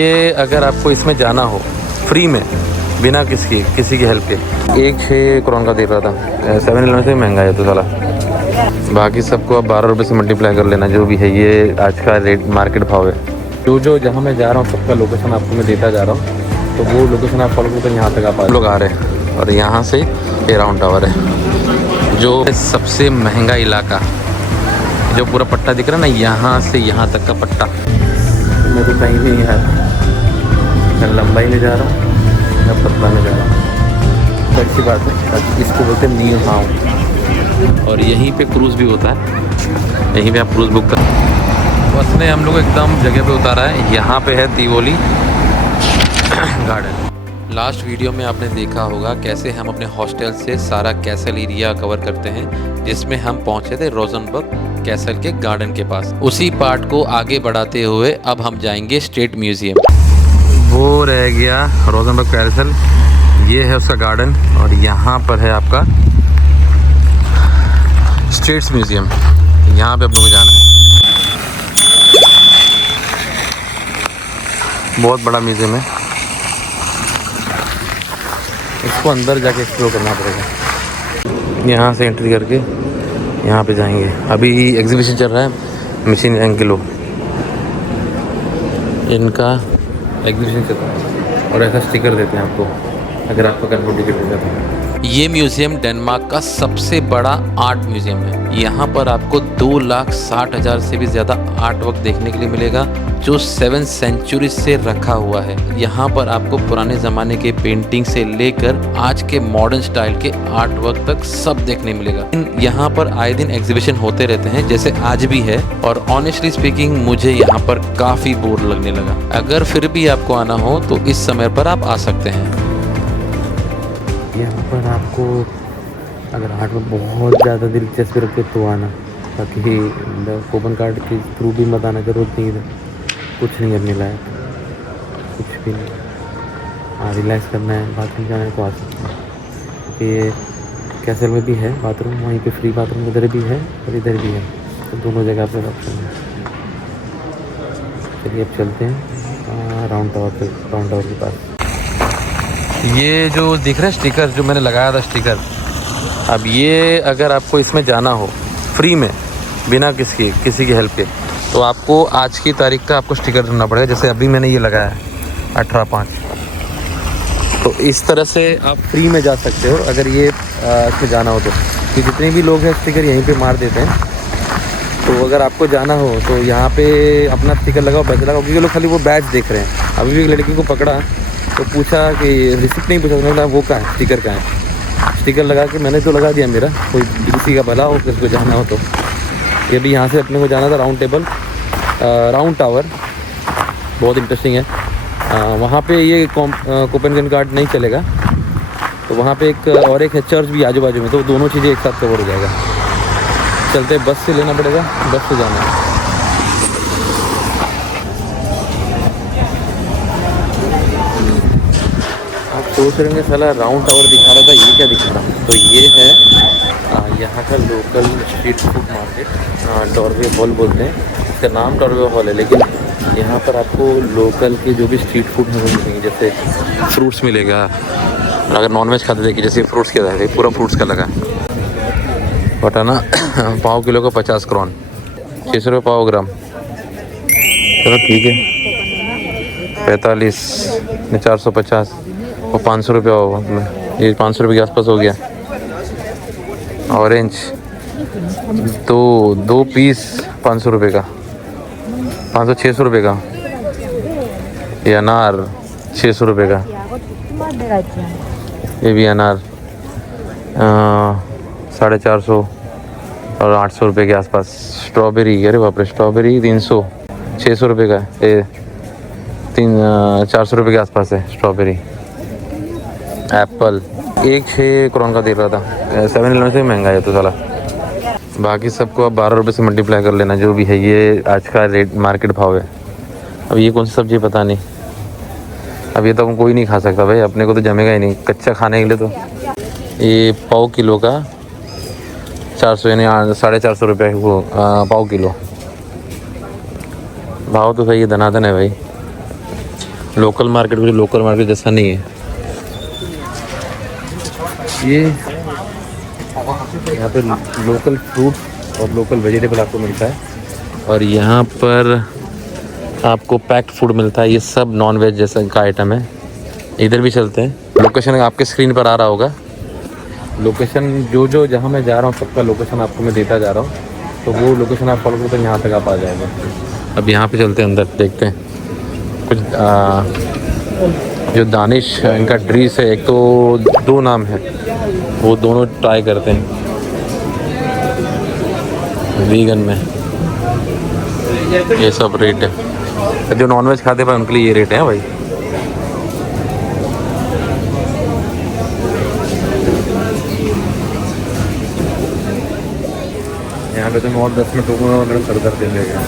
ये अगर आपको इसमें जाना हो फ्री में बिना किसी की हेल्प के 1 करोड़ का दे रहा था। 7-11 से महंगा है तो साला। बाकी सबको अब 12 रुपये से मल्टीप्लाई कर लेना जो भी है। ये आज का रेट मार्केट भाव है। जो जहाँ मैं जा रहा हूँ सबका लोकेशन आपको मैं देता जा रहा हूँ, तो वो लोकेशन आप फॉलो करके यहाँ तक आप लोग आ रहे हैं। और यहाँ से ये राउंड टावर है जो सबसे महंगा इलाका, जो पूरा पट्टा दिख रहा है ना, यहाँ से यहाँ तक का पट्टा। मैं तो कहीं नहीं है, मैं लंबाई में जा रहा हूँ या पतला में जा रहा हूँ, तो अच्छी बात है। इसको बोलते हैं न्यू हाउ। और यहीं पे क्रूज़ भी होता है, यहीं पे आप क्रूज़ बुक कर। बस ने हम लोग एकदम जगह पे उतारा है। यहाँ पे है तिवोली गार्डन। लास्ट वीडियो में आपने देखा होगा कैसे हम अपने हॉस्टल से सारा कैसल एरिया कवर करते हैं, जिसमें हम पहुँचे थे रोजनबर्ग कैसल के गार्डन के पास। उसी पार्ट को आगे बढ़ाते हुए अब हम जाएंगे स्टेट म्यूजियम। वो रह गया रोजनबर्ग कैसल, ये है उसका गार्डन, और यहाँ पर है आपका स्टेट्स म्यूजियम। यहाँ पे आप लोगों को जाना है। बहुत बड़ा म्यूजियम है, इसको अंदर जाके एक्सप्लोर करना पड़ेगा। यहाँ से एंट्री करके यहाँ पे जाएंगे। अभी एग्जीबिशन चल रहा है मशीन एंकिलो, इनका एग्जीबिशन चल रहा है और ऐसा स्टिकर देते हैं आपको अगर आपका कंफर्म टिकट हो जाता है। ये म्यूज़ियम डेनमार्क का सबसे बड़ा आर्ट म्यूज़ियम है। यहाँ पर आपको 2,60,000 से भी ज़्यादा आर्ट वर्क देखने के लिए मिलेगा जो 7th सेंचुरी से रखा हुआ है। यहाँ पर आपको पुराने ज़माने के पेंटिंग से लेकर आज के मॉडर्न स्टाइल के आर्ट वर्क तक सब देखने मिलेगा। यहाँ पर आए दिन एग्जीबिशन होते रहते हैं जैसे आज भी है, और ऑनेस्टली स्पीकिंग मुझे यहाँ पर काफ़ी बोर लगने लगा। अगर फिर भी आपको आना हो तो इस समय पर आप आ सकते हैं। यहाँ पर आपको अगर आर्ट में बहुत ज़्यादा दिलचस्पी रखे तो आना, बाकी कूपन कार्ड के थ्रू भी मत आना, जरूरत नहीं है। कुछ नहीं करने लायक, कुछ भी नहीं। हाँ, रिलैक्स करना है, बाथरूम जाना है तो आ सकते हैं। ये कैसल में भी है बाथरूम, वहीं पे फ्री बाथरूम इधर भी है और इधर भी है, तो दोनों जगह पर ऑप्शन है। चलिए अब चलते हैं राउंड टावर के पास। ये जो दिख रहा है स्टिकर जो मैंने लगाया था स्टिकर, अब ये अगर आपको इसमें जाना हो फ्री में बिना किसी की हेल्प के, तो आपको आज की तारीख का आपको स्टिकर ढूंढना पड़ेगा। जैसे अभी मैंने ये लगाया है 18/5, तो इस तरह से आप फ्री में जा सकते हो अगर ये इसमें जाना हो तो। कि जितने भी लोग हैं स्टिकर यहीं पे मार देते हैं, तो अगर आपको जाना हो तो यहाँ पे अपना स्टिकर लगाओ, पैसे लगाओ। क्योंकि लोग खाली वो बैच देख रहे हैं। अभी भी एक लड़की को पकड़ा तो पूछा कि रिसिप्ट नहीं पूछा, मैंने वो कहाँ है, स्टिकर कहाँ है। स्टिकर लगा के मैंने तो लगा दिया मेरा, कोई किसी का भला हो किसी को जाना हो तो। ये भी यहाँ से अपने को जाना था राउंड टावर, बहुत इंटरेस्टिंग है। वहाँ पे ये कूपन कार्ड नहीं चलेगा, तो वहाँ पे एक है चर्च भी आजू बाजू में, तो दोनों चीज़ें एक साथ कवर हो जाएगा। चलते बस से लेना पड़ेगा, बस से जाना है। सोच रहे होंगे साला राउंड टावर दिखा रहा था, ये क्या दिखा रहा। तो ये है यहाँ का लोकल स्ट्रीट फूड मार्केट, टॉरवे हॉल बोलते हैं। इसका नाम टॉरवे हॉल है, लेकिन यहाँ पर आपको लोकल के जो भी स्ट्रीट फूड है वो मिलेंगे। जैसे फ्रूट्स मिलेगा, अगर नॉनवेज खाते देखिए जैसे फ्रूट्स के था, पूरा फ्रूट्स का लगा। बटाना पाव किलो का 50 करोन, 600 रुपये पाव ग्राम। चलो ठीक है, 45 450 वो 500 रुपया होगा। ये 500 रुपये के आसपास हो गया। ऑरेंज दो पीस 500 रुपये का, 500-600 रुपये का। ये अनार 600 रुपये का, ये भी अनार 450 और 800 रुपये के आसपास। स्ट्रॉबेरी, अरे बाप रे, स्ट्रॉबेरी 300, 600 रुपये का। ये 400 रुपये के आसपास है स्ट्रॉबेरी। एप्पल 1 करोड़ का दे रहा था। 7-11 से महंगा है तो साला। बाकी सबको अब 12 रुपये से मल्टीप्लाई कर लेना जो भी है। ये आज का रेट मार्केट भाव है। अब ये कौन सी सब्ज़ी पता नहीं, अब ये तो हम कोई नहीं खा सकता भाई, अपने को तो जमेगा ही नहीं कच्चा खाने के लिए। तो ये पाव किलो का 400 यानी 450 रुपये वो पाव किलो। भाव तो सही है, धनाधन है भाई। लोकल मार्केट भी लोकल मार्केट जैसा नहीं है ये। यहाँ पे लोकल फ्रूट और लोकल वेजिटेबल आपको मिलता है और यहाँ पर आपको पैक्ड फूड मिलता है। ये सब नॉन वेज जैसा का आइटम है। इधर भी चलते हैं। लोकेशन आपके स्क्रीन पर आ रहा होगा। लोकेशन जो जहाँ मैं जा रहा हूँ सबका लोकेशन आपको मैं देता जा रहा हूँ, तो वो लोकेशन आप फॉलो करते हैं, यहाँ तक आप आ जाएगा। अब यहाँ पे चलते हैं अंदर, देखते हैं कुछ जो दानिश इनका ड्रीस है। एक तो 2 नाम है, वो दोनों ट्राई करते हैं वीगन में। ये सब रेट है, जो नॉनवेज खाते हैं उनके लिए ये रेट है भाई। यहाँ पे तो मैं और 10 मिनट रुकूँगा और मेरा सर दर्द देने लगा।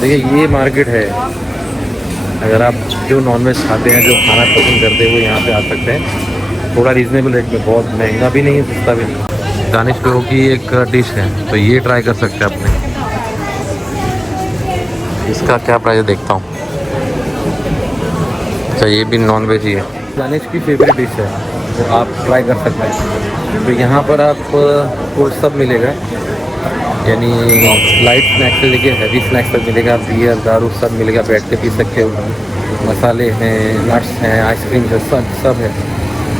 देखिए ये मार्केट है, अगर आप जो नॉनवेज खाते हैं, जो खाना पसंद करते हैं, वो यहाँ पे आ सकते हैं। थोड़ा रीज़नेबल रेट में, बहुत महंगा भी नहीं है, सस्ता भी नहीं। दानिश पेहो की एक डिश है, तो ये ट्राई कर सकते हैं अपने। इसका क्या प्राइस है देखता हूँ। अच्छा ये भी नॉन वेज ही है। दानिश की फेवरेट डिश है, तो आप ट्राई कर सकते हैं। तो यहाँ पर आपको सब मिलेगा, यानी लाइट स्नैक्स से लेके हैवी स्नैक्स तक मिलेगा। बियर दारू सब मिलेगा, बैठ के पी सकते हो। मसाले हैं, नट्स हैं, आइसक्रीम है, सब है,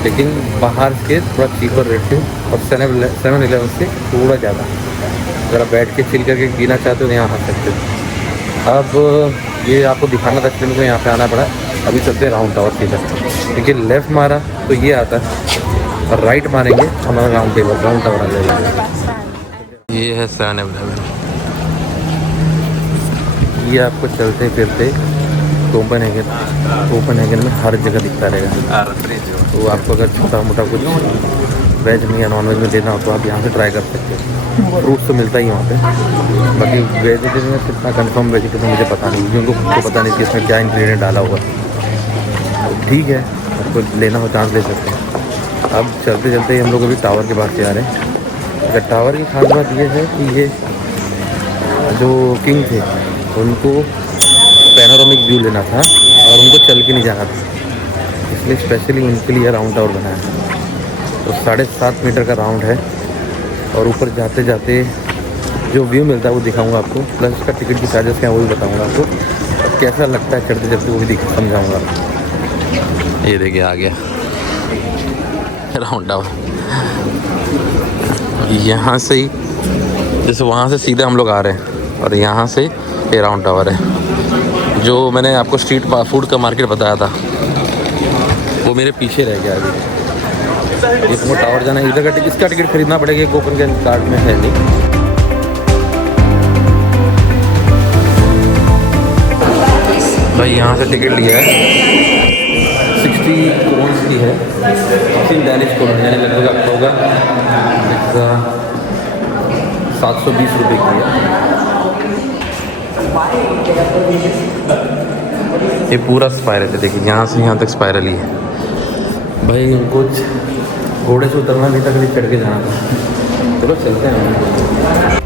लेकिन बाहर के थोड़ा चीपर रेट से और 7-11 से थोड़ा ज़्यादा। अगर आप बैठ के चिल करके पीना चाहते हो तो यहाँ आ सकते हो। अब ये आपको दिखाना था, इसलिए मुझे यहाँ पे आना पड़ा। अभी चलते हैं राउंड टावर सीधा, क्योंकि लेफ़्ट मारा तो ये आता है और राइट मारेंगे हमारा राउंड टावर आ जाएगा। ये है 7-11। ये आपको चलते फिरते कोपनहेगन में हर जगह दिखता रहेगा। तो आपको अगर छोटा मोटा कुछ वेज में या नॉन वेज में देना हो तो आप यहाँ से ट्राई कर सकते हो। फ्रूट तो मिलता ही है वहाँ पे। बाकी वेजिटेबल में कितना कंफर्म वेजिटेबल मुझे पता नहीं, क्योंकि उनको पता नहीं कि इसमें क्या इंग्रेडिएंट डाला हुआ। तो ठीक है, आपको लेना हो चांस ले सकते हैं। अब चलते चलते हम लोग अभी टावर के पास से आ रहे हैं। अगर टावर की खास बात ये है कि ये जो किंग थे उनको पैनोरामिक व्यू लेना था और उनको चल के नहीं जाना था, इसलिए स्पेशली उनके लिए राउंड टावर बनाया है। तो 7.5 मीटर का राउंड है और ऊपर जाते जाते जो व्यू मिलता है वो दिखाऊंगा आपको, प्लस उसका टिकट की चार्जेस क्या है वो भी बताऊंगा आपको, और कैसा लगता है चढ़ते चढ़ते वो भी समझाऊँगा। ये देखिए आ गया राउंड टावर। यहाँ से ही जैसे वहाँ से सीधे हम लोग आ रहे हैं और यहाँ से ये राउंड टावर है। जो मैंने आपको स्ट्रीट फूड का मार्केट बताया था वो मेरे पीछे रह गया। अभी इसको टावर जाना है, इधर का इसका टिकट खरीदना पड़ेगा, कूपन के कार्ड में है नहीं। भाई यहाँ से टिकट लिया है 60 करोड़ की है, 60 करोड़, यानी लगभग आपका होगा 720 रुपये की है। ये पूरा स्पाइरल है, देखिए यहाँ से यहाँ तक स्पाइरल ही है। भाई कुछ घोड़े से उतरना नहीं था, कभी चढ़ के जाना था। चलो चलते हैं।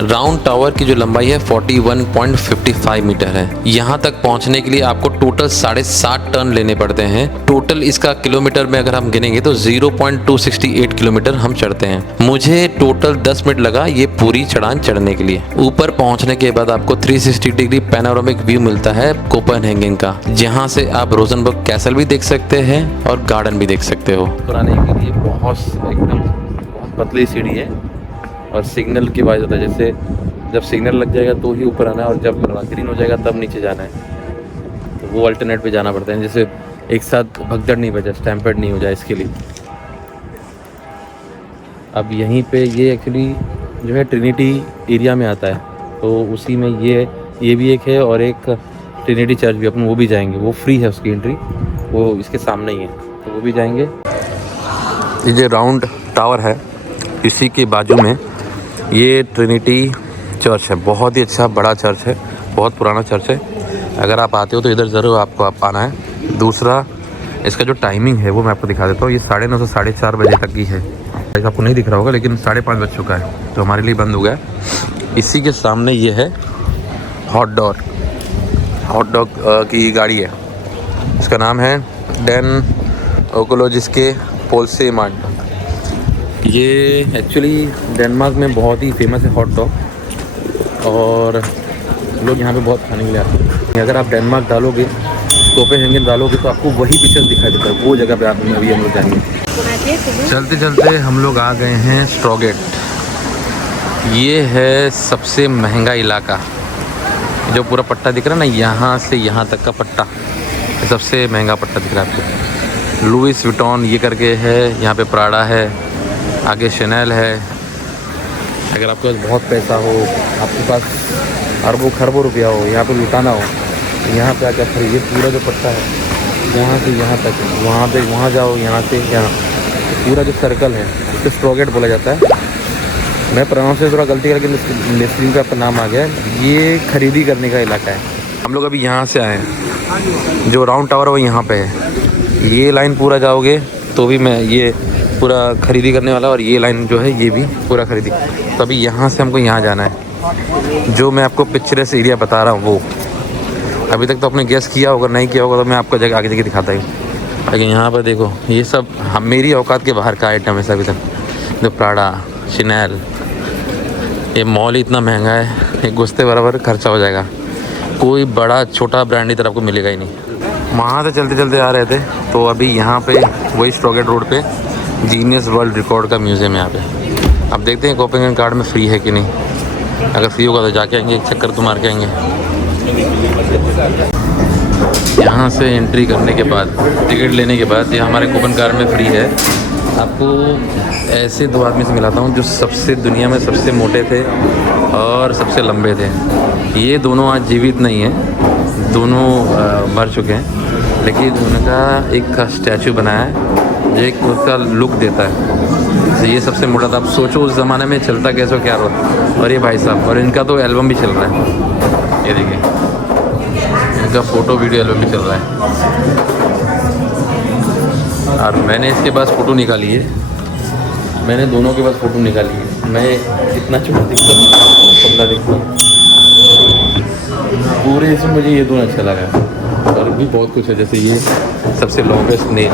राउंड टावर की जो लंबाई है 41.55 मीटर है। यहाँ तक पहुँचने के लिए आपको टोटल 7.5 टर्न लेने पड़ते हैं। टोटल इसका किलोमीटर में अगर हम गिनेंगे तो 0.268 किलोमीटर हम चढ़ते हैं। मुझे टोटल 10 मिनट लगा ये पूरी चढ़ान चढ़ने के लिए। ऊपर पहुँचने के बाद आपको 360 डिग्री पैनोरामिक व्यू मिलता है कोपनहेगन का, जहाँ से आप रोजनबर्ग कैसल भी देख सकते हैं और गार्डन भी देख सकते हो। आने के लिए बहुत पतली सीढ़ी है और सिग्नल की आवाज़ होता है, जैसे जब सिग्नल लग जाएगा तो ही ऊपर आना है और जब ग्रीन हो जाएगा तब नीचे जाना है। तो वो अल्टरनेट पे जाना पड़ता है, जैसे एक साथ भगदड़ नहीं बजा, स्टैम्पेड नहीं हो जाए इसके लिए। अब यहीं पे ये एक्चुअली जो है ट्रिनिटी एरिया में आता है, तो उसी में ये भी एक है और एक ट्रिनिटी चर्च भी, अपन वो भी जाएंगे। वो फ्री है उसकी एंट्री, वो इसके सामने ही है, तो वो भी जाएंगे। ये जो राउंड टावर है इसी के बाजू में ये ट्रिनिटी चर्च है। बहुत ही अच्छा बड़ा चर्च है, बहुत पुराना चर्च है। अगर आप आते हो तो इधर ज़रूर आपको आना है। दूसरा इसका जो टाइमिंग है वो मैं आपको दिखा देता हूँ। ये 9:30 से 4:30 बजे तक की है। आपको नहीं दिख रहा होगा, लेकिन 5:30 बज चुका है, तो हमारे लिए बंद हो गया। इसी के सामने ये है हॉट डॉर। हॉट डॉग की गाड़ी है। इसका नाम है डेन ओकोलॉजिस्के पोल्से मार्ट। ये एक्चुअली डेनमार्क में बहुत ही फेमस है हॉट डॉग, और लोग यहाँ पे बहुत खाने के लिए आते हैं। अगर आप डेनमार्क डालोगे, कोपेनहेगन डालोगे, तो आपको वही पिक्चर दिखाई देता है। वो जगह पे आप अभी हम लोग जाएंगे। चलते चलते हम लोग आ गए हैं स्ट्रॉगेट। ये है सबसे महंगा इलाका। जो पूरा पट्टा दिख रहा है ना, यहाँ से यहाँ तक का पट्टा, सबसे महंगा पट्टा दिख रहा है आपको। लुइस विटॉन ये करके है, यहाँ पे प्राडा है, आगे शनेल है। अगर आपके पास बहुत पैसा हो, आपके पास अरबों खरबों रुपया हो, यहाँ पे लुटाना हो, यहाँ पे आकर खरीदिए। पूरा जो पट्टा है यहाँ से यहाँ तक, वहाँ पे वहाँ जाओ, यहाँ से यहाँ, पूरा जो सर्कल है उसको स्ट्रॉगेट बोला जाता है। मैं प्रोनाउंस से थोड़ा गलती करके स्क्रीन पे आपका नाम आ गया। ये खरीदी करने का इलाका है। हम लोग अभी यहाँ से आए हैं। जो राउंड टावर है वो यहाँ पे है। ये लाइन पूरा जाओगे तो भी मैं ये पूरा खरीदी करने वाला, और ये लाइन जो है ये भी पूरा खरीदी। तो अभी यहाँ से हमको यहाँ जाना है। जो मैं आपको पिक्चरलेस एरिया बता रहा हूँ वो अभी तक तो आपने गेस किया होगा, नहीं किया होगा तो मैं आपको जगह आगे दिखाता ही। लेकिन यहाँ पर देखो, ये सब मेरी औकात के बाहर का आइटम है अभी तक। जो प्राडा, शनेल, ये मॉल ही इतना महंगा है, एक घुसते बराबर खर्चा हो जाएगा। कोई बड़ा छोटा ब्रांड इधर आपको मिलेगा ही नहीं। वहाँ से चलते चलते आ रहे थे तो अभी यहाँ पे वही स्ट्रॉगेट रोड पे जीनियस वर्ल्ड रिकॉर्ड का म्यूज़ियम है। यहाँ पे अब देखते हैं कोपेनहेगन कार्ड में फ्री है कि नहीं। अगर फ्री होगा तो जाके आएंगे, एक चक्कर तो मार के आएंगे। यहाँ से एंट्री करने के बाद, टिकट लेने के बाद, ये हमारे कूपन कार्ड में फ्री है। आपको ऐसे दो आदमी से मिलाता हूँ जो सबसे दुनिया में सबसे मोटे थे और सबसे लंबे थे। ये दोनों आज जीवित नहीं हैं, दोनों मर चुके हैं, लेकिन उनका एक स्टैचू बनाया है जो एक उसका लुक देता है। तो ये सबसे मोटा था। आप सोचो उस ज़माने में चलता कैसे क्या होता। और ये भाई साहब, और इनका तो एल्बम भी चल रहा है। ये देखिए, इनका फ़ोटो वीडियो एल्बम भी चल रहा है। और मैंने इसके पास फ़ोटो निकाली है, मैंने दोनों के पास फ़ोटो निकाली है। मैं इतना छोटा दिखता हूँ, पतला दिखता हूँ। पूरे इसमें मुझे ये दोनों अच्छा लगा। और भी बहुत कुछ है, जैसे ये सबसे लॉन्गेस्ट नेल,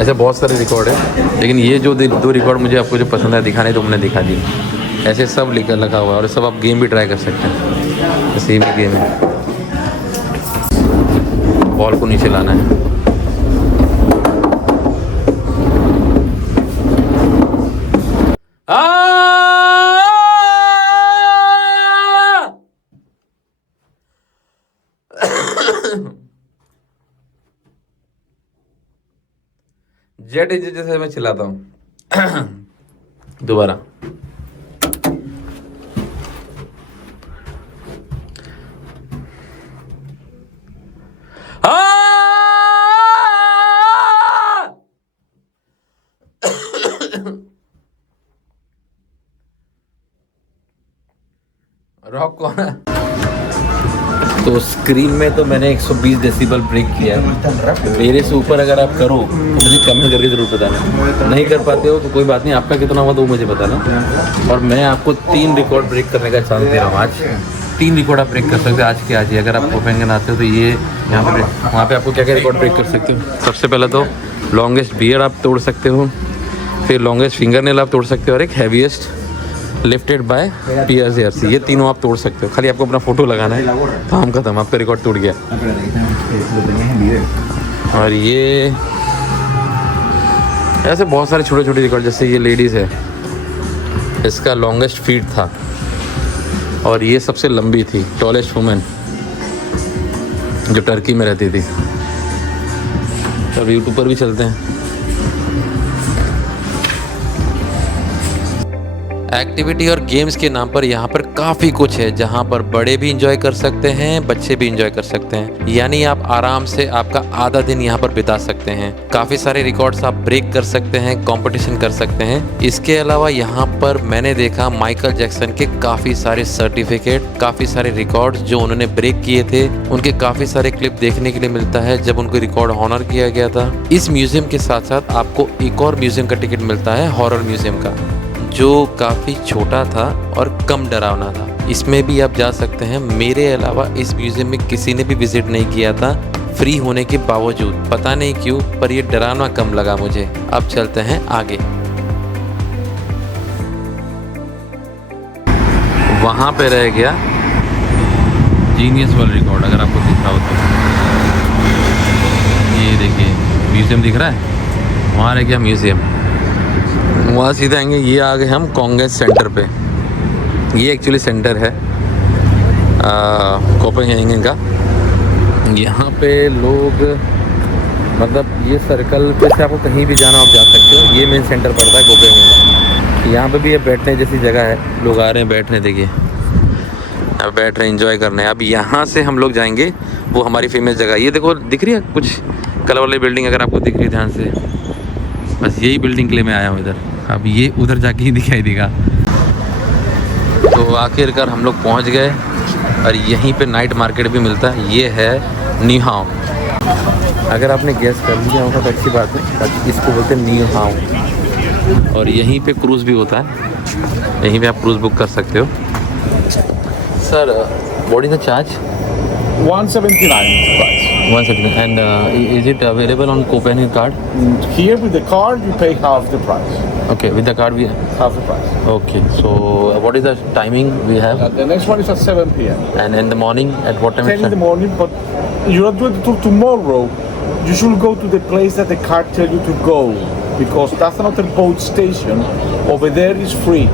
ऐसे बहुत सारे रिकॉर्ड है। लेकिन ये जो दो रिकॉर्ड मुझे आपको जो पसंद है दिखाने, तो मैंने दिखा दी। ऐसे सब लगा हुआ है, और सब आप गेम भी ट्राई कर सकते हैं। जैसे ये गेम है, बॉल को नीचे लाना है। जेट इंजन जैसे मैं चिल्लाता हूँ। दोबारा। रॉक कौन है? तो स्क्रीन में तो मैंने 120 डेसिबल ब्रेक किया है। मेरे से ऊपर अगर आप करो तो मुझे कमेंट करके ज़रूर बताना। नहीं कर पाते हो तो कोई बात नहीं, आपका कितना हुआ तो मुझे बताना। और मैं आपको 3 रिकॉर्ड ब्रेक करने का चांस दे रहा हूँ आज। 3 रिकॉर्ड आप ब्रेक कर सकते हो आज के आज ही। अगर आप कोपेनहेगन आते हो तो ये यहाँ पे, वहाँ पे आपको क्या क्या रिकॉर्ड ब्रेक कर सकते हो। सबसे पहले तो लॉन्गेस्ट बियर्ड आप तोड़ सकते हो, फिर लॉन्गेस्ट फिंगर नेल आप तोड़ सकते हो, और एक heaviest lifted by pierce hairs, ये तीनों आप तोड़ सकते हो। खाली आपको अपना फ़ोटो लगाना है, काम खत्म, आपका रिकॉर्ड टूट गया। और ये ऐसे बहुत सारे छोटे छोटे रिकॉर्ड, जैसे ये लेडीज़ है, इसका लॉन्गेस्ट फीट था, और ये सबसे लंबी थी, टॉलेस्ट वुमेन, जो टर्की में रहती थी। तो यूट्यूब पर भी चलते हैं। एक्टिविटी और गेम्स के नाम पर यहाँ पर काफ़ी कुछ है, जहाँ पर बड़े भी इंजॉय कर सकते हैं, बच्चे भी इंजॉय कर सकते हैं। यानी आप आराम से आपका आधा दिन यहाँ पर बिता सकते हैं। काफ़ी सारे रिकॉर्ड्स आप ब्रेक कर सकते हैं, कंपटीशन कर सकते हैं। इसके अलावा यहाँ पर मैंने देखा माइकल जैक्सन के काफ़ी सारे सर्टिफिकेट, काफ़ी सारे रिकॉर्ड्स जो उन्होंने ब्रेक किए थे, उनके काफ़ी सारे क्लिप देखने के लिए मिलता है जब उनको रिकॉर्ड ऑनर किया गया था। इस म्यूजियम के साथ साथ आपको एक और म्यूजियम का टिकट मिलता है, हॉरर म्यूजियम का, जो काफ़ी छोटा था और कम डरावना था। इसमें भी आप जा सकते हैं। मेरे अलावा इस म्यूज़ियम में किसी ने भी विज़िट नहीं किया था फ्री होने के बावजूद, पता नहीं क्यों, पर ये डरावना कम लगा मुझे। अब चलते हैं आगे। वहाँ पे रह गया जीनियस वर्ल्ड रिकॉर्ड, अगर आपको दिख रहा हो तो। ये देखिए म्यूज़ियम दिख रहा है, वहाँ रह गया म्यूज़ियम। वहाँ सीधे आएंगे, ये आ गए हम कांग्रेस सेंटर पे। ये एक्चुअली सेंटर है कोपेनहेगन का। यहाँ पे लोग, मतलब ये सर्कल पे से आपको कहीं भी जाना आप जा सकते हो। ये मेन सेंटर पड़ता है कोपेनहेगन। यहाँ पे भी ये बैठने जैसी जगह है, लोग आ रहे हैं बैठने, देखिए अब बैठ रहे हैं, एंजॉय करने। अब यहाँ से हम लोग जाएंगे वो हमारी फेमस जगह। ये देखो दिख रही है कुछ कलर वाली बिल्डिंग, अगर आपको दिख रही है ध्यान से, बस यही बिल्डिंग के लिए मैं आया हूँ इधर। अब ये उधर जाके ही दिखाई देगा। तो आखिरकार हम लोग पहुँच गए और यहीं पे नाइट मार्केट भी मिलता है। ये है नी हाओ। अगर आपने गैस कर लिया होगा तो अच्छी बात है, बाकी इसको बोलते हैं नी हाओ। और यहीं पे क्रूज़ भी होता है, यहीं पे आप क्रूज़ बुक कर सकते हो। Sir what is the charge? 179 price. 179. And is it available on Copenhagen card? Here with the card you pay half the price. Okay, with the card we Half the price. okay. So what is the timing we have? The next one is at 7 p.m. And in the morning at what time? 10 in the morning, but you're not doing the tour tomorrow. You should go to the place that the card tell you to go, because that's another boat station. Over there is free.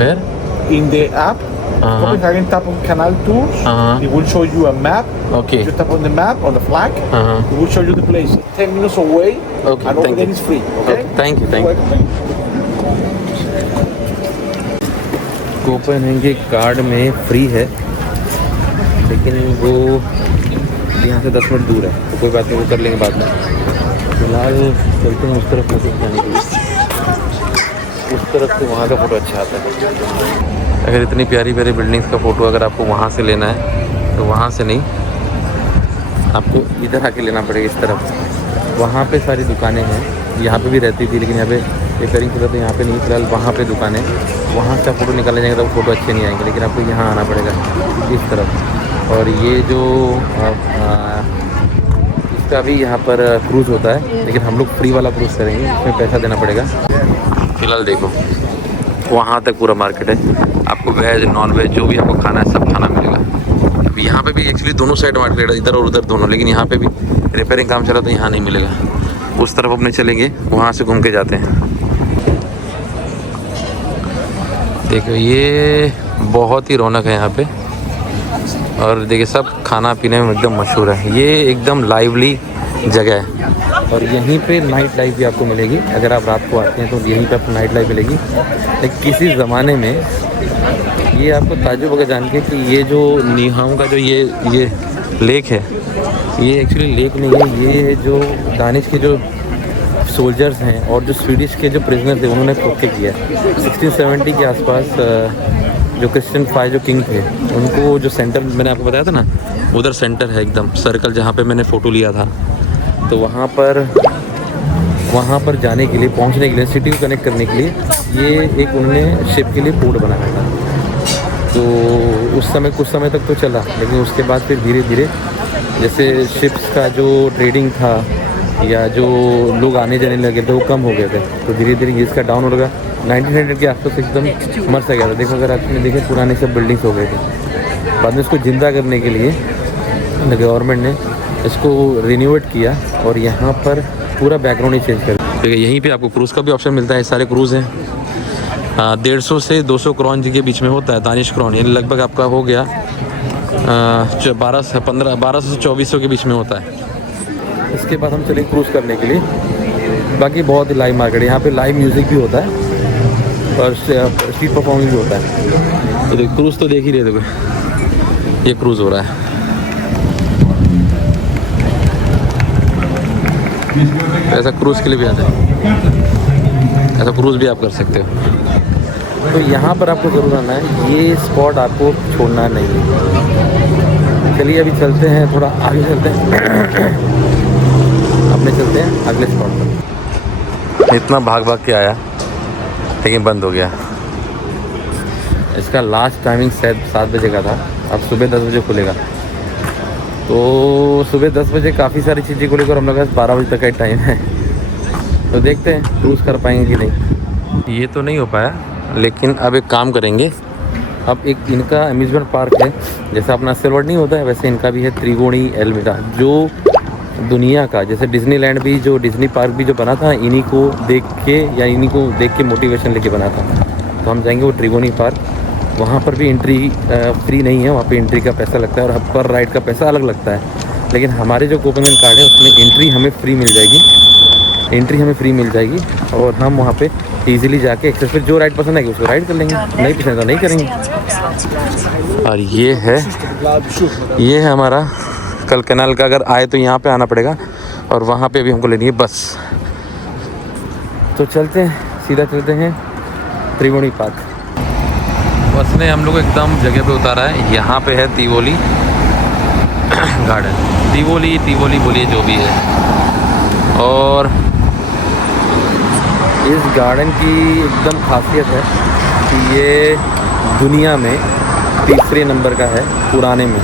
Where? In the app, Copenhagen tap on Canal Tours. It will show you a map. Okay. You tap on the map, on the flag. It will show you the place. 10 minutes away. Okay, And over thank there you. is free. Okay. Thank you. Thank you. Copenhagen card में free है, लेकिन वो यहाँ से 10 minute दूर है, तो कोई बात नहीं, वो कर लेंगे बाद में। फिलहाल चलते हैं उस तरफ फोटो खिंचाने के लिए। उस तरफ से वहाँ का फ़ोटो अच्छा आता है। अगर इतनी प्यारी प्यारी बिल्डिंग्स का फ़ोटो अगर आपको वहाँ से लेना है तो वहाँ से नहीं, आपको इधर आके लेना पड़ेगा इस तरफ। वहाँ पे सारी दुकानें हैं, यहाँ पे भी रहती थी, लेकिन यहाँ पे रिपेयरिंग चल रहा, तो यहाँ पे नहीं। फिलहाल वहाँ पे दुकानें, वहाँ से फ़ोटो निकालने जाएंगे तो फ़ोटो अच्छे नहीं आएंगे, लेकिन आपको यहाँ आना पड़ेगा इस तरफ। और ये जो इसका भी यहाँ पर क्रूज़ होता है, लेकिन हम लोग फ्री वाला क्रूज़ करेंगे, इसमें पैसा देना पड़ेगा। फिलहाल देखो वहाँ तक पूरा मार्केट है, आपको वेज नॉन वेज जो भी आपको खाना है सब खाना मिलेगा। अब यहाँ पे भी एक्चुअली दोनों साइड मार्केट है, इधर और उधर दोनों, लेकिन यहाँ पे भी रिपेयरिंग काम चला तो यहाँ नहीं मिलेगा। उस तरफ अपने चलेंगे, वहाँ से घूम के जाते हैं। देखो ये बहुत ही रौनक है यहाँ पे, और देखिए सब खाना पीने में एकदम मशहूर है। ये एकदम लाइवली जगह है, और यहीं पे नाइट लाइफ भी आपको मिलेगी। अगर आप रात को आते हैं तो यहीं पे आपको नाइट लाइफ मिलेगी। लेकिन किसी ज़माने में ये आपको ताज्जुब होगा जान के कि ये जो नी हाओ का जो ये लेक है, ये एक्चुअली लेक नहीं है, ये जो दानिश के जो सोल्जर्स हैं और जो स्वीडिश के जो प्रिजनर थे उन्होंने खोद के किया। 1670 के आसपास जो क्रिश्चियन 5 जो किंग थे, उनको जो सेंटर मैंने आपको बताया था ना, उधर सेंटर है एकदम सर्कल जहाँ पे मैंने फ़ोटो लिया था। तो वहाँ पर जाने के लिए, पहुँचने के लिए, सिटी को कनेक्ट करने के लिए ये एक उन्होंने शिप के लिए पोर्ट बनाया था। तो उस समय कुछ समय तक तो चला, लेकिन उसके बाद फिर धीरे धीरे जैसे शिप्स का जो ट्रेडिंग था या जो लोग आने जाने लगे थे वो कम हो गए थे, तो धीरे धीरे इसका डाउन हो लगा। 1900 के आसपास एकदम मर सा गया था। देखो अगर आपने देखे पुराने सब बिल्डिंग्स हो गए थे। बाद में इसको ज़िंदा करने के लिए गवर्नमेंट ने इसको रिन्यूएट किया और यहाँ पर पूरा बैकग्राउंड ही चेंज कर दिया। यहीं पे आपको क्रूज़ का भी ऑप्शन मिलता है, सारे क्रूज़ हैं। 150 से 200 क्रोन के बीच में होता है, दानिश क्रोन, यानी लगभग आपका हो गया 12 से 2400 के बीच में होता है। इसके बाद हम चले क्रूज़ करने के लिए। बाकी बहुत ही लाइव मार्केट है, यहाँ पे लाइव म्यूज़िक भी होता है और स्ट्रीट परफॉर्मेंस भी होता है। तो देखो क्रूज़ तो देख ही रहे, देखो ये क्रूज़ हो रहा है। ऐसा क्रूज़ के लिए भी आता है, ऐसा क्रूज़ भी आप कर सकते हो। तो यहाँ पर आपको ज़रूर आना है, ये स्पॉट आपको छोड़ना नहीं है। चलिए अभी चलते हैं, थोड़ा आगे चलते हैं, अपने चलते हैं अगले स्पॉट पर। इतना भाग भाग के आया, लेकिन बंद हो गया। इसका लास्ट टाइमिंग 7 बजे का था, अब सुबह 10 बजे खुलेगा। तो सुबह 10 बजे काफ़ी सारी चीज़ें खुलेगी और हम लोग के पास 12 बजे तक का टाइम है। तो देखते हैं क्रूज़ कर पाएंगे कि नहीं। ये तो नहीं हो पाया, लेकिन अब एक काम करेंगे। अब एक इनका अम्यूज़मेंट पार्क है, जैसा अपना सिल्वर नहीं होता है वैसे इनका भी है त्रिवेणी एल्मिरा, जो दुनिया का जैसे डिज्नीलैंड भी, जो डिज्नी पार्क भी जो बना था इन्हीं को देख के या इन्हीं को देख के मोटिवेशन लेके बना था। तो हम जाएंगे वो त्रिवेणी पार्क, वहाँ पर भी एंट्री फ्री नहीं है, वहाँ पे एंट्री का पैसा लगता है और पर राइड का पैसा अलग लगता है। लेकिन हमारे जो कोपेंगन कार्ड है उसमें एंट्री हमें फ्री मिल जाएगी, और हम वहाँ पे इजीली जाके एक्सेस पे जो राइड पसंद आएगी उसको राइड कर लेंगे, नहीं पसंद तो नहीं करेंगे। और ये है हमारा कल कैनाल का, अगर आए तो यहाँ पे आना पड़ेगा और वहाँ पे भी हमको लेनी है बस। तो सीधा चलते हैं त्रिवेणी पार्क। बस ने हम लोग एकदम जगह पे उतारा है, यहाँ पे है तिवोली गार्डन, तिवोली बोलिए जो भी है। और इस गार्डन की एकदम खासियत है कि ये दुनिया में तीसरे नंबर का है पुराने में,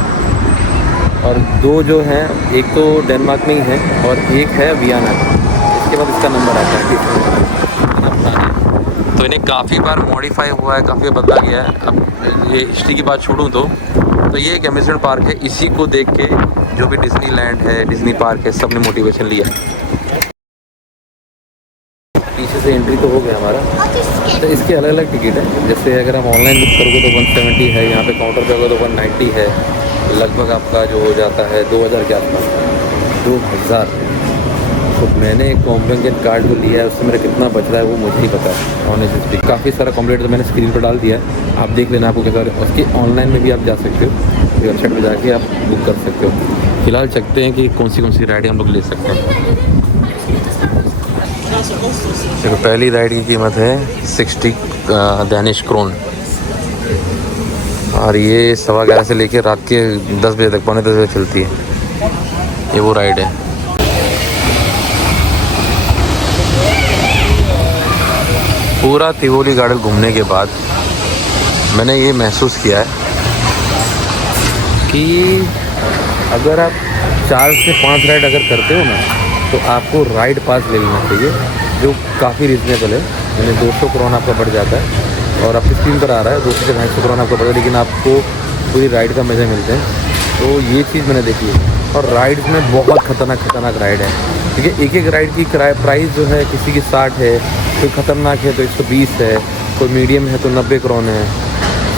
और 2 जो हैं, एक तो डेनमार्क में ही है और एक है वियना, इसके बाद इसका नंबर आता है पुराने। तो इन्हें काफ़ी बार मॉडिफाई हुआ है, काफ़ी बदला गया है। अब ये हिस्ट्री की बात छोड़ूँ तो ये एक अम्यूज़मेंट पार्क है, इसी को देख के जो भी डिज्नीलैंड है, डिज्नी पार्क है, सब ने मोटिवेशन लिया है। पीछे से एंट्री तो हो गया हमारा। तो इसके अलग अलग टिकट है, जैसे अगर हम ऑनलाइन बुक करोगे तो 170 है, यहाँ पे काउंटर पे होगा तो 190 है, लगभग आपका जो हो जाता है 2000 के आसपास, 2000। तो मैंने एक कॉम्प्लेंट कार्ड जो लिया है उससे मेरा कितना बच रहा है वो मुझे ही पता है ऑनेस्टली। काफ़ी सारा कॉम्प्लेट तो मैंने स्क्रीन पर डाल दिया है, आप देख लेना आपको कैसा। उसकी ऑनलाइन में भी आप जा सकते हो, वेबसाइट पर जाके आप बुक कर सकते हो। फिलहाल चलते हैं कि कौन सी राइडें हम लोग ले सकते हैं। देखो पहली राइड की कीमत है 60 डैनिश क्रोन, और ये 11:15 से लेकर रात के 10 बजे तक, पौने 10 बजे चलती है। ये वो राइड है। पूरा तिवोली गार्डन घूमने के बाद मैंने ये महसूस किया है कि अगर आप 4 से 5 राइड अगर करते हो ना, तो आपको राइड पास ले लेना चाहिए, जो काफ़ी रिजनेबल है। यानी 200 क्रोन आपका बढ़ जाता है, और आपकी स्क्रीन पर आ रहा है 200 से 250 क्रोन आपका बढ़ता है, लेकिन आपको पूरी राइड का मज़े मिलते हैं। तो ये चीज़ मैंने देखी है। और राइड्स में बहुत खतरनाक राइड है, क्योंकि एक राइड की प्राइस जो है किसी की 60 है, कोई ख़तरनाक है तो 120 है, कोई मीडियम है तो 90 क्रोन है,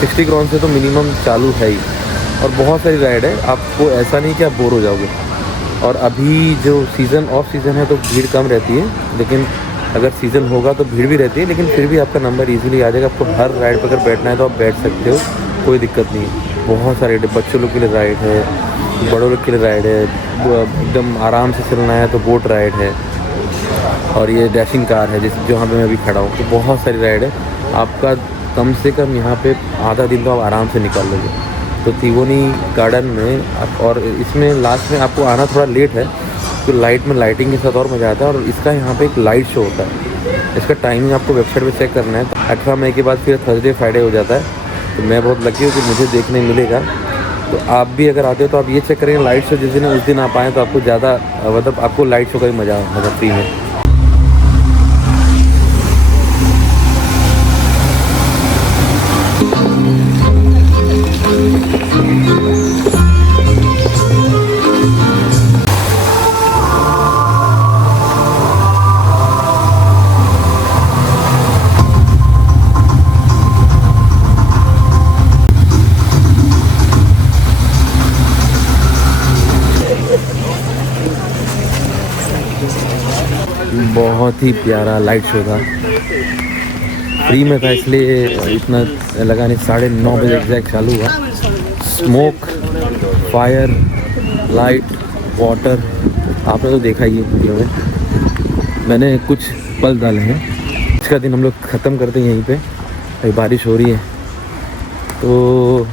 60 क्रोन से तो मिनिमम चालू है ही। और बहुत सारी राइड है, आपको ऐसा नहीं कि आप बोर हो जाओगे। और अभी जो ऑफ सीज़न है तो भीड़ कम रहती है, लेकिन अगर सीज़न होगा तो भीड़ भी रहती है, लेकिन फिर भी आपका नंबर इजीली आ जाएगा। आपको हर राइड पर अगर बैठना है तो आप बैठ सकते हो, कोई दिक्कत नहीं है। बहुत सारे बच्चों लोग के लिए राइड है, बड़ों लोग के लिए राइड है, एकदम आराम से चलना है तो बोट राइड है, और ये डैशिंग कार है जिस जहाँ पे मैं अभी खड़ा हूँ। तो बहुत सारी राइड है, आपका कम से कम यहाँ पे आधा दिन तो आप आराम से निकाल लोगे। तो त्रिवेणी गार्डन में और इसमें लास्ट में आपको आना थोड़ा लेट है, तो लाइटिंग के साथ और मज़ा आता है। और इसका यहाँ पे एक लाइट शो होता है, इसका टाइमिंग आपको वेबसाइट पे चेक करना है। 18 मई के बाद फिर थर्सडे फ्राइडे हो जाता है। तो मैं बहुत लकी हूँ कि मुझे देखने मिलेगा। तो आप भी अगर आते हो तो आप ये चेक करेंगे लाइट शो जिस दिन उस दिन आप आएँ तो आपको ज़्यादा मतलब आपको लाइट शो का भी मज़ा मतलब फ्री में। बहुत ही प्यारा लाइट शो था, फ्री में था इसलिए इतना लगा नहीं। 9:30 बजे एग्जैक्ट चालू हुआ। स्मोक, फायर, लाइट, वाटर आपने तो देखा ही है वीडियो में। मैंने कुछ पल डाले हैं। आज का दिन हम लोग ख़त्म करते हैं यहीं पे। अभी बारिश हो रही है, तो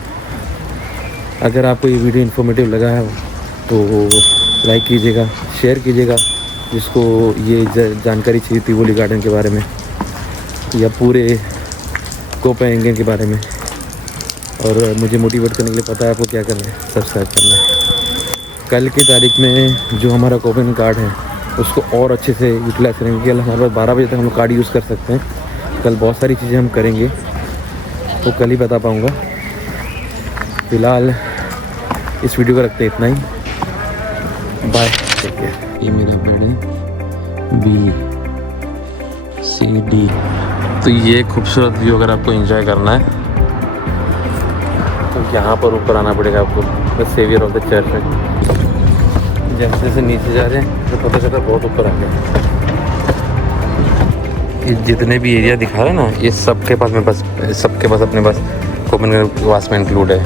अगर आपको ये वीडियो इन्फॉर्मेटिव लगा है तो लाइक कीजिएगा, शेयर कीजिएगा जिसको ये जानकारी चाहिए त्रिवेणी गार्डन के बारे में। या पूरे कोपेनहेगन के बारे में। और मुझे मोटिवेट करने के लिए पता है आपको क्या करना है, सब्सक्राइब करना है। कल की तारीख में जो हमारा कोपेन कार्ड है उसको और अच्छे से यूटिलाइज करेंगे। कल हमारे पास 12 बजे तक हम कार्ड यूज़ कर सकते हैं। कल बहुत सारी चीज़ें हम करेंगे, तो कल ही बता पाऊँगा। फ़िलहाल इस वीडियो को रखते हैं इतना ही। Bye, take care. ये मेरा बेड है BCD। तो ये खूबसूरत व्यू अगर आपको एंजॉय करना है तो यहाँ पर ऊपर आना पड़ेगा आपको, the saviour of the church है। जैसे जैसे नीचे जा रहे हैं तो पता चलता बहुत ऊपर आ गया। ये जितने भी एरिया दिखा रहे हैं ना, ये सबके पास में बस सबके पास अपने पास कोपेनहेगन वास में इंक्लूड है।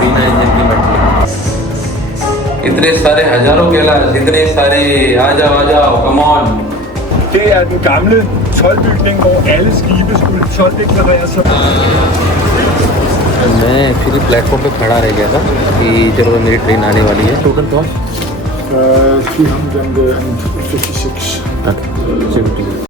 बिना इंजन की मट्टी, इतने सारे हजारों कैलाश, इतने सारे, आ जाओ come on. Det er den gamle toldbygning, hvor alle skibe skulle toldeklarere sig. मैं एक्चुअली प्लेटफॉर्म पे खड़ा रह गया था कि चलो मेरी ट्रेन आने वाली है। Total cost 356.